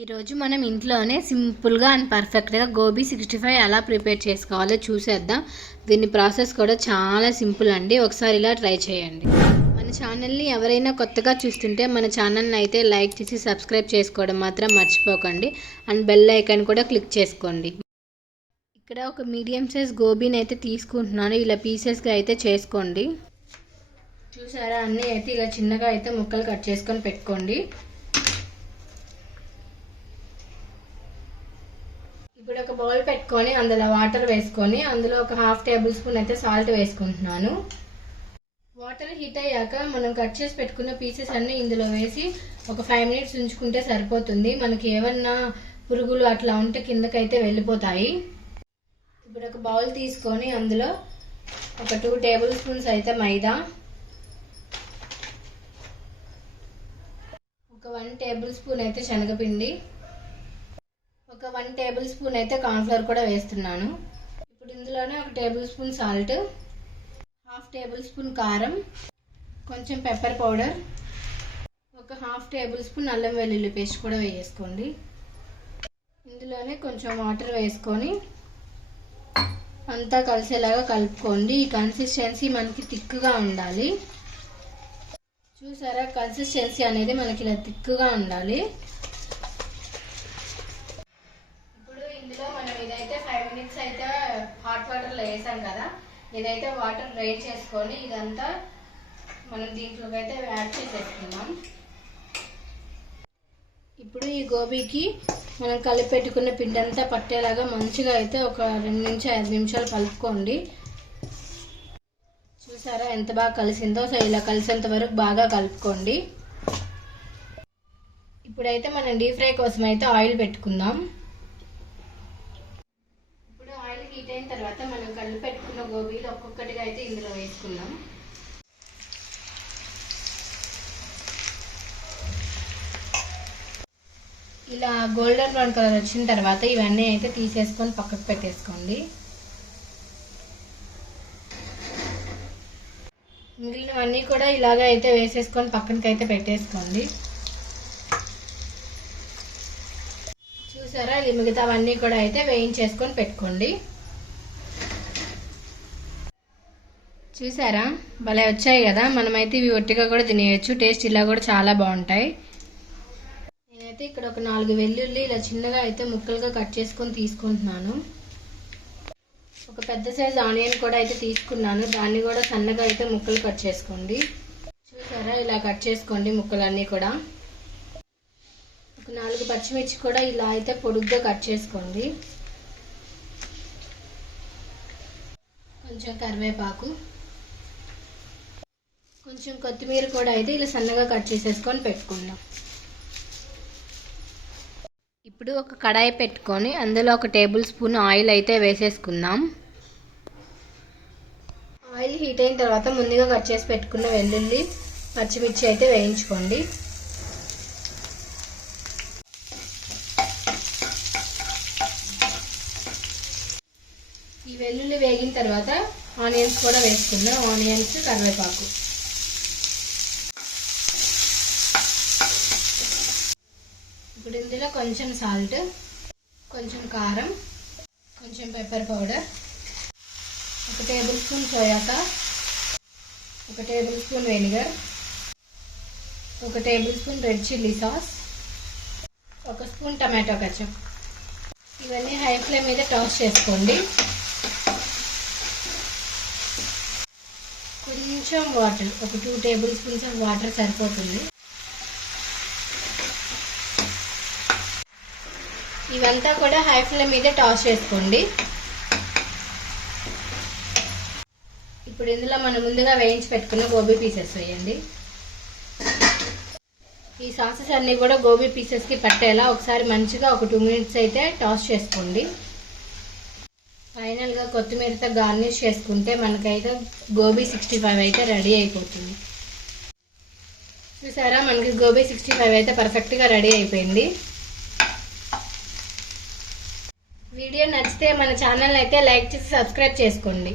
ఈరోజు మనం ఇంట్లోనే సింపుల్గా అండ్ పర్ఫెక్ట్గా గోబీ సిక్స్టీ ఫైవ్ ఎలా ప్రిపేర్ చేసుకోవాలో చూసేద్దాం. దీని ప్రాసెస్ కూడా చాలా సింపుల్ అండి. ఒకసారి ఇలా ట్రై చేయండి. మన ఛానల్ని ఎవరైనా కొత్తగా చూస్తుంటే మన ఛానల్ని అయితే లైక్ చేసి సబ్స్క్రైబ్ చేసుకోవడం మాత్రం మర్చిపోకండి. అండ్ బెల్ ఐకాన్ కూడా క్లిక్ చేసుకోండి. ఇక్కడ ఒక మీడియం సైజ్ గోబీని అయితే తీసుకుంటున్నాను. ఇలా పీసెస్గా అయితే చేసుకోండి. చూసారా? అన్నీ అయితే ఇలా చిన్నగా అయితే ముక్కలు కట్ చేసుకొని పెట్టుకోండి ఇప్పుడు ఒక బౌల్ పెట్టుకొని అందులో వాటర్ వేసుకొని అందులో ఒక హాఫ్ టేబుల్ స్పూన్ అయితే సాల్ట్ వేసుకుంటున్నాను. వాటర్ హీట్ అయ్యాక మనం కట్ చేసి పెట్టుకున్న పీసెస్ అన్నీ ఇందులో వేసి ఒక ఫైవ్ మినిట్స్ ఉంచుకుంటే సరిపోతుంది. మనకి ఏమన్నా పురుగులు అట్లా ఉంటే కిందకైతే వెళ్ళిపోతాయి. ఇప్పుడు ఒక బౌల్ తీసుకొని అందులో ఒక టూ టేబుల్ స్పూన్స్ అయితే మైదా ఒక వన్ టేబుల్ స్పూన్ అయితే శనగపిండి ఒక వన్ టేబుల్ స్పూన్ అయితే కార్న్ఫ్లవర్ కూడా వేస్తున్నాను. ఇప్పుడు ఇందులోనే ఒక table spoon salt half table spoon కారం కొంచెం పెప్పర్ పౌడర్ ఒక హాఫ్ టేబుల్ స్పూన్ అల్లం వెల్లుల్లి పేస్ట్ కూడా వేసుకోండి ఇందులోనే కొంచెం వాటర్ వేసుకొని అంతా కలిసేలాగా కలుపుకోండి. ఈ కన్సిస్టెన్సీ మనకి థిక్గా ఉండాలి. చూసారా? కన్సిస్టెన్సీ అనేది మనకి ఇలా థిక్గా ఉండాలి ఇప్పుడు ఇందులో మనం ఇదైతే ఫైవ్ మినిట్స్ అయితే హాట్ వాటర్లో వేసాం కదా ఇదైతే వాటర్ డ్రైన్ చేసుకొని ఇదంతా మనం దీంట్లోకి అయితే యాడ్ చేసేసుకుందాం. ఇప్పుడు ఈ గోబీకి మనం కలిపి పెట్టుకున్న పిండి అంతా పట్టేలాగా మంచిగా అయితే ఒక రెండు నుంచి ఐదు నిమిషాలు కలుపుకోండి. చూసారా ఎంత బాగా కలిసిందో? సో ఇలా కలిసేంత వరకు బాగా కలుపుకోండి. ఇప్పుడైతే మనం డీప్ ఫ్రై కోసం అయితే ఆయిల్ పెట్టుకుందాం ఇప్పుడు ఆయిల్ హీట్ అయిన తర్వాత మనం కళ్ళు పెట్టుకున్న గోబీలు ఒక్కొక్కటిగా అయితే ఇందులో వేసుకుందాం. ఇలా గోల్డెన్ బ్రౌన్ కలర్ వచ్చిన తర్వాత ఇవన్నీ అయితే తీసేసుకొని పక్కకు పెట్టేసుకోండి. మిగిలినవన్నీ కూడా ఇలాగ అయితే వేసేసుకొని పక్కనకి అయితే పెట్టేసుకోండి. చూసారా? ఇది మిగతావన్నీ కూడా అయితే వేయించేసుకొని పెట్టుకోండి. చూసారా? భలే వచ్చాయి కదా? మనమైతే ఇవి ఒట్టిగా కూడా తినేయచ్చు. టేస్ట్ ఇలా కూడా చాలా బాగుంటాయి. నేనైతే ఇక్కడ ఒక నాలుగు వెల్లుల్లి ఇలా చిన్నగా అయితే ముక్కలుగా కట్ చేసుకొని తీసుకుంటున్నాను. ఒక పెద్ద సైజ్ ఆనియన్ కూడా అయితే తీసుకున్నాను. దాన్ని కూడా సన్నగా అయితే ముక్కలు కట్ చేసుకోండి. చూసారా? ఇలా కట్ చేసుకోండి ముక్కలన్నీ కూడా. ఒక నాలుగు పచ్చిమిర్చి కూడా ఇలా అయితే పొడుగ్గా కట్ చేసుకోండి. కొంచెం కరివేపాకు. కొంచెం కొత్తిమీర కూడా అయితే ఇలా సన్నగా కట్ చేసేసుకొని పెట్టుకుందాం. ఇప్పుడు ఒక కడాయి పెట్టుకొని అందులో ఒక టేబుల్ స్పూన్ ఆయిల్ అయితే వేసేసుకుందాం. ఆయిల్ హీట్ అయిన తర్వాత ముందుగా కట్ చేసి పెట్టుకున్న వెల్లుల్లి పచ్చిమిర్చి అయితే వేయించుకోండి. ఈ వెల్లుల్లి వేగిన తర్వాత ఆనియన్స్ కూడా వేసుకుందాం. ఆనియన్స్ కరివేపాకు. ఇప్పుడు ఇందులో కొంచెం సాల్ట్ కొంచెం కారం కొంచెం పెప్పర్ పౌడర్ ఒక టేబుల్ స్పూన్ సోయాకా ఒక టేబుల్ స్పూన్ వెనిగర్ ఒక table spoon red chilli sauce ఒక స్పూన్ టమాటో కచప్ ఇవన్నీ హై ఫ్లేమ్ మీద టాస్ చేసుకోండి. కొంచెం వాటర్ ఒక two table spoons of water సరిపోతుంది. ఇవంతా కూడా హై ఫ్లేమ్ మీద టాస్ చేసుకోండి. ఇప్పుడు ఇందులో మనం ముందుగా వేయించి పెట్టుకున్న గోబీ పీసెస్ వేయండి. ఈ సాసెస్ అన్నీ కూడా గోబీ పీసెస్కి పట్టేలా ఒకసారి మంచిగా ఒక టూ మినిట్స్ అయితే టాస్ చేసుకోండి. ఫైనల్గా కొత్తిమీరతో గార్నిష్ చేసుకుంటే మనకైతే గోబీ సిక్స్టీ ఫైవ్ అయితే రెడీ అయిపోతుంది. చూసారా? మనకి గోబీ సిక్స్టీ ఫైవ్ అయితే పర్ఫెక్ట్గా రెడీ అయిపోయింది. వీడియో నచ్చితే మన ఛానల్ అయితే లైక్ చేసి సబ్స్క్రైబ్ చేసుకోండి.